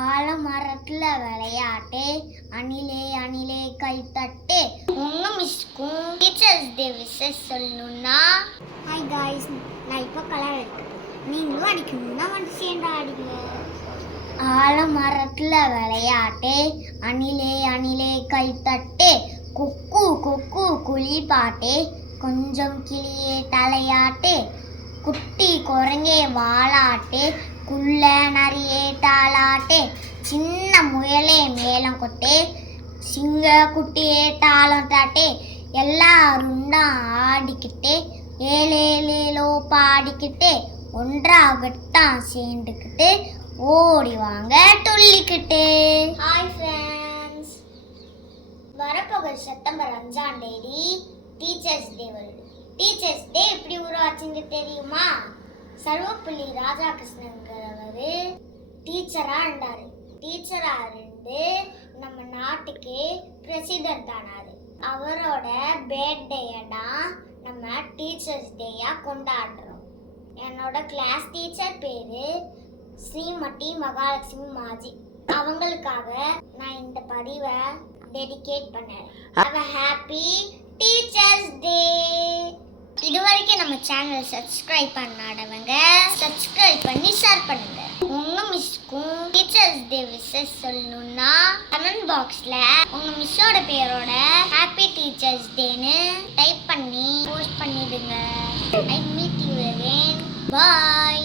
ஆலமரத்துல விளையாட்டு. அணிலே அணிலே கைத்தட்டு உங்க மிஸ்க்கும் டீச்சர்ஸ் டே விஷஸ் சொல்லணும்னா? ஹாய் காய்ஸ் நான் இப்போ கலர் எடுக்கிறேன் நீங்களும் அடிக்கணும்னா வந்து சேர்ந்து அடிங்க. ஆலமரத்துல விளையாட்டு. அணிலே அணிலே கைத்தட்டு குக்கு குக்கு குழி பாட்டு. கொஞ்சம் கிளியே தலையாட்டு. குட்டி குரங்கே வாலாட்டு. குள்ள நரியே தாளாட்டு. கொட்டே சிங்க குட்டியே தாளம் தாட்டே எல்லாரும் தான் ஆடிக்கிட்டே ஏலேலேலோ பாடிக்கிட்டே ஒன்றாகத்தான் சேர்ந்துக்கிட்டு ஓடி வாங்க துள்ளிக்கிட்டு. ஹாய் ஃப்ரெண்ட்ஸ் வரப்போகிற செப்டம்பர் அஞ்சாம் தேதி டீச்சர்ஸ் டே வருது. டீச்சர்ஸ் டே எப்படி உருவாச்சுங்க தெரியுமா? சர்வப்பள்ளி ராதாகிருஷ்ணங்கிறவர் டீச்சராக இருந்தார். டீச்சராக இருந்து நாட்டுக்கு பிரசிடென்ட் ஆனார். அவரோட பர்த்டேயை தான் நம்ம டீச்சர்ஸ் டேயாக கொண்டாடுறோம். என்னோட கிளாஸ் டீச்சர் பேர் ஸ்ரீமதி மகாலட்சுமி மாஜி. அவங்களுக்காக நான் இந்த பதிவை டெடிகேட் பண்ணேன். ஹாவ் ஹாப்பி டீச்சர்ஸ் டே இது வரைக்கும் நம்ம சேனல் சப்ஸ்கிரைப் பண்ணாதவங்க சப்ஸ்கிரைப் பண்ணி ஷேர் பண்ணுங்க. உங்க மிஸ்க்கும் டீச்சர்ஸ் டே விஷஸ் சொல்லணும்னா கமெண்ட் பாக்ஸ்ல உங்க மிஸ்ஸோட பேரோட ஹாப்பி டீச்சர்ஸ் டேன்னு டைப் பண்ணி போஸ்ட் பண்ணிடுங்க. I meet you again bye